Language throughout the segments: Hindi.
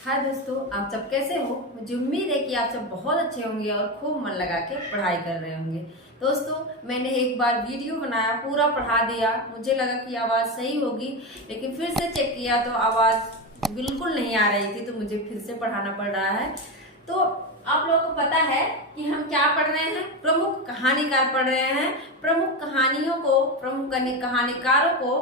हाय दोस्तों, आप सब कैसे हो। मुझे उम्मीद है कि आप सब बहुत अच्छे होंगे और खूब मन लगा के पढ़ाई कर रहे होंगे। दोस्तों, मैंने एक बार वीडियो बनाया, पूरा पढ़ा दिया। मुझे लगा कि आवाज़ सही होगी, लेकिन फिर से चेक किया तो आवाज़ बिल्कुल नहीं आ रही थी, तो मुझे फिर से पढ़ाना पड़ रहा है। तो आप लोगों को पता है कि हम क्या पढ़ रहे हैं? प्रमुख कहानीकार पढ़ रहे हैं। प्रमुख कहानियों को, प्रमुख कहानीकारों को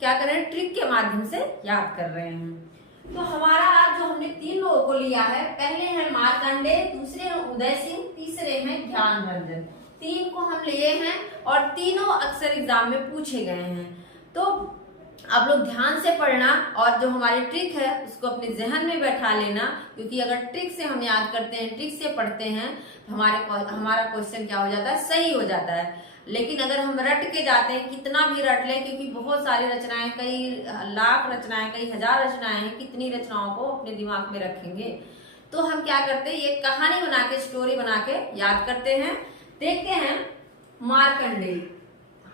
क्या कर रहे हैं? ट्रिक के माध्यम से याद कर रहे हैं। तो हमारा आज जो हमने 3 लोगों को लिया है, पहले हैं मार्कंडेय, दूसरे हैं उदय सिंह, तीसरे हैं ज्ञानरंजन। 3 को हम लिए हैं और तीनों अक्सर एग्जाम में पूछे गए हैं। तो आप लोग ध्यान से पढ़ना और जो हमारी ट्रिक है उसको अपने जहन में बैठा लेना, क्योंकि अगर ट्रिक से हम याद करते हैं, ट्रिक से पढ़ते हैं तो हमारा क्वेश्चन क्या हो जाता है? सही हो जाता है। लेकिन अगर हम रट के जाते हैं, कितना भी रट लें, क्योंकि बहुत सारी रचनाएं, कई लाख रचनाएं, कई हजार रचनाएं हैं, कितनी रचनाओं को अपने दिमाग में रखेंगे। तो हम क्या करते हैं, ये कहानी बना के, स्टोरी बना के याद करते हैं। देखते हैं मार्कंडेय।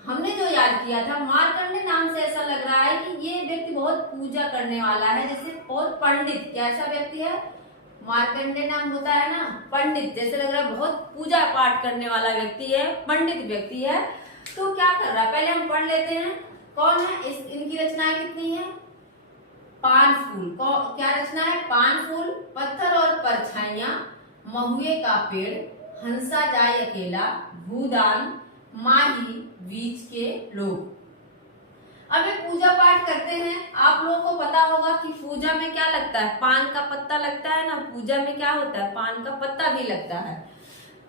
हमने जो याद किया था, मार्कंडेय नाम से ऐसा लग रहा है कि ये व्यक्ति बहुत पूजा करने वाला है, जैसे बहुत पंडित। कैसा व्यक्ति है? मार्कंडेय नाम होता है ना, पंडित, जैसे लग रहा है बहुत पूजा पाठ करने वाला व्यक्ति है, पंडित व्यक्ति है। तो क्या कर रहा है, पहले हम पढ़ लेते हैं कौन है। इनकी रचनाएं कितनी है? 5 फूल। क्या रचना है? 5 फूल, पत्थर और परछाइयां, महुए का पेड़, हंसा जाए अकेला, भूदान, माही, बीच के लोग। अब ये पूजा पाठ करते हैं। आप लोगों को पता होगा कि पूजा में क्या लगता है? पान का पत्ता लगता है ना। पूजा में क्या होता है? पान का पत्ता भी लगता है।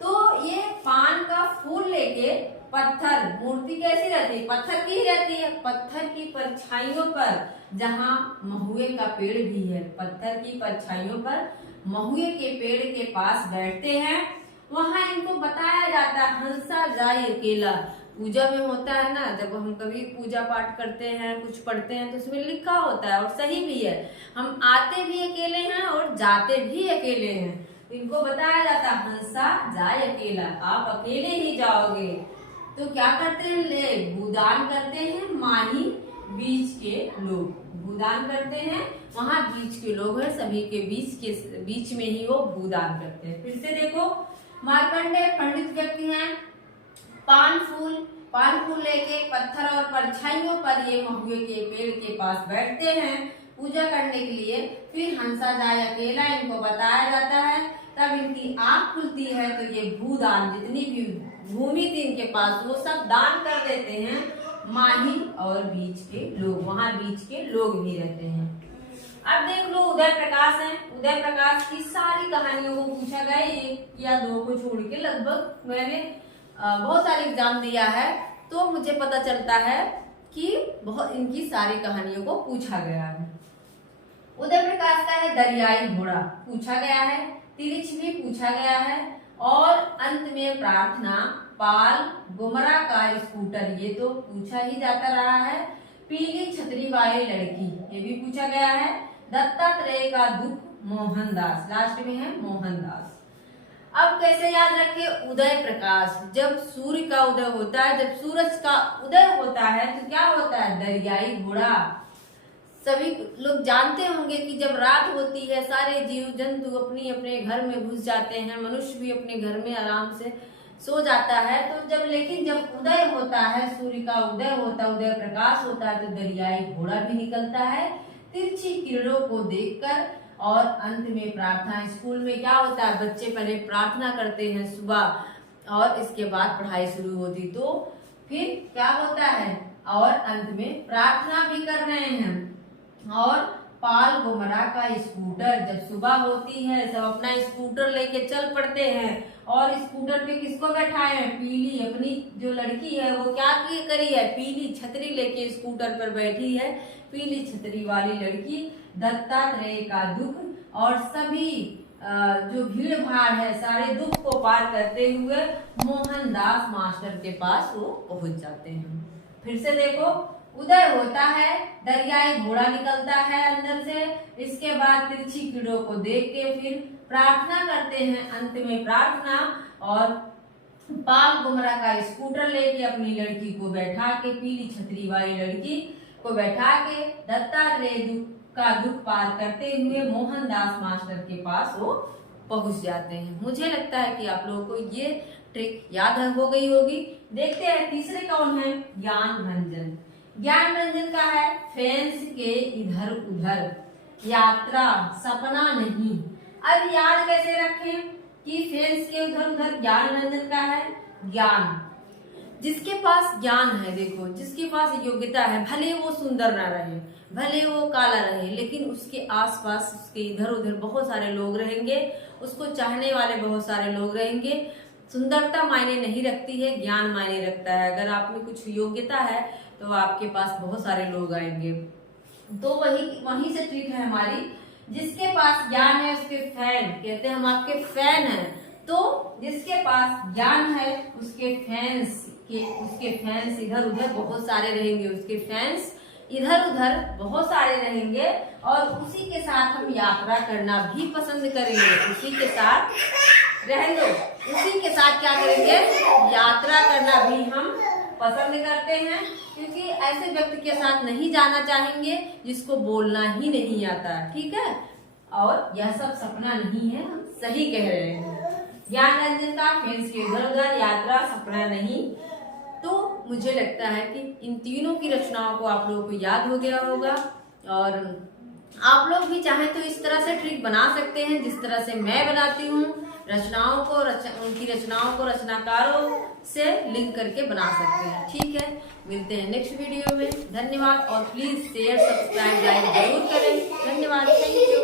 तो ये पान का फूल लेके, पत्थर, मूर्ति कैसी रहती है? पत्थर की ही रहती है। पत्थर की परछाइयों पर, जहाँ महुए का पेड़ भी है, पत्थर की परछाइयों पर महुए के पेड़ के पास बैठते हैं। वहां इनको बताया जाता है, हंसा जाए अकेला। पूजा में होता है ना, जब हम कभी पूजा पाठ करते हैं, कुछ पढ़ते हैं, तो उसमें लिखा होता है और सही भी है, हम आते भी अकेले हैं और जाते भी अकेले हैं। इनको बताया जाता है हंसा जाए अकेला, आप अकेले ही जाओगे। तो क्या करते हैं? ले भूदान करते हैं, माही, बीच के लोग। भूदान करते हैं, वहां बीच के लोग हैं, सभी के बीच में ही वो भूदान करते हैं। फिर से देखो, मार्कंडेय पंडित व्यक्ति हैं। पान फूल लेके पत्थर और परछाइयों पर ये महुए के पेड़ के पास बैठते हैं पूजा करने के लिए। फिर हंसा जाए अकेला इनको बताया जाता है। तब इनकी आंख खुलती है तो ये भूदान, जितनी भी भूमि थी इनके पास, वो सब दान कर देते हैं। माही और बीच के लोग, वहां बीच के लोग भी रहते हैं। अब देख लो, उदय प्रकाश है। उदय प्रकाश की सारी कहानियों को पूछा गया, 1 या 2 को छोड़ के। लगभग मैंने बहुत सारे एग्जाम दिया है, तो मुझे पता चलता है कि बहुत इनकी सारी कहानियों को पूछा गया है। उदय प्रकाश का है दरियाई घोड़ा, पूछा गया है। तिरिछ भी पूछा गया है। और अंत में प्रार्थना, पाल, गुमरा का स्कूटर, ये तो पूछा ही जाता रहा है। पीली छतरी वाली लड़की, ये भी पूछा गया है। दत्तात्रेय का दुख, मोहनदास, लास्ट में है मोहनदास। अब कैसे याद रखें? उदय प्रकाश, जब सूर्य का उदय होता है, जब सूरज का उदय होता है तो क्या होता है? दरियाई घोड़ा। सभी लोग जानते होंगे कि जब रात होती है, सारे जीव जंतु अपनी अपने घर में घुस जाते हैं, मनुष्य भी अपने घर में आराम से सो जाता है। तो जब उदय होता है, सूर्य का उदय होता है, उदय प्रकाश होता है, तो दरियाई घोड़ा भी निकलता है तिरछी किरणों को देखकर। और अंत में प्रार्थना। स्कूल में क्या होता है? बच्चे पहले प्रार्थना करते हैं सुबह, और इसके बाद पढ़ाई शुरू होती। तो फिर क्या होता है? और अंत में प्रार्थना भी कर रहे हैं। और पाल गुमरा का स्कूटर, जब सुबह होती है सब अपना स्कूटर लेके चल पड़ते हैं। और स्कूटर पे किसको बैठाए हैं? पीली, अपनी जो लड़की है वो क्या करी है? पीली छतरी लेके स्कूटर पर बैठी है, पीली छतरी वाली लड़की। दत्तात्रेय का दुख और सभी जो भीड़ भाड़ है, सारे दुख को पार करते हुए मोहनदास मास्टर के पास वो पहुंच जाते हैं। फिर से देखो, उदय होता है, दरियाई घोड़ा निकलता है अंदर से। इसके बाद तिरछी कीड़ों को देख के फिर प्रार्थना करते हैं, अंत में प्रार्थना। और पाल गुमरा का स्कूटर लेके अपनी लड़की को बैठा के, पीली छतरी वाली लड़की को बैठा के, दत्तात्रेय का दुख पार करते हुए मोहनदास मास्टर के पास वो पहुंच जाते हैं। मुझे लगता है कि आप लोगों को ये ट्रिक याद हो गई होगी। देखते हैं तीसरे कौन है, ज्ञान रंजन। ज्ञान रंजन का है फेंस के इधर उधर, यात्रा सपना नहीं। अब याद कैसे रखें कि फेंस के उधर उधर ज्ञान रंजन का है ज्ञान। जिसके पास ज्ञान है, देखो जिसके पास योग्यता है, भले वो सुंदर ना रहे, भले वो काला रहे, लेकिन उसके आसपास उसके इधर उधर बहुत सारे लोग रहेंगे, उसको चाहने वाले बहुत सारे लोग रहेंगे। सुंदरता मायने नहीं रखती है, ज्ञान मायने रखता है। अगर आप में कुछ योग्यता है तो आपके पास बहुत सारे लोग आएंगे। तो वही से ट्रिक है हमारी, जिसके पास ज्ञान है उसके फैन, कहते हैं हम आपके फैन हैं। तो जिसके पास ज्ञान है उसके फैंस इधर उधर बहुत सारे रहेंगे, उसके फैंस इधर उधर बहुत सारे रहेंगे, और उसी के साथ हम यात्रा करना भी पसंद करेंगे। उसी के साथ रहने दो, उसी के साथ क्या करेंगे, यात्रा करना भी हम पसंद करते हैं, क्योंकि ऐसे व्यक्ति के साथ नहीं जाना चाहेंगे जिसको बोलना ही नहीं आता, ठीक है। और यह सब सपना नहीं है, हम सही कह रहे हैं। ज्ञान रंजन का फेंस के इधर उधर, यात्रा सपना नहीं। तो मुझे लगता है कि इन तीनों की रचनाओं को आप लोगों को याद हो गया होगा, और आप लोग भी चाहें तो इस तरह से ट्रिक बना सकते हैं जिस तरह से मैं बनाती हूँ। उनकी रचनाओं को रचनाकारों से लिंक करके बना सकते हैं, ठीक है। मिलते हैं नेक्स्ट वीडियो में। धन्यवाद, और प्लीज शेयर सब्सक्राइब लाइक जरूर करें। धन्यवाद, थैंक यू।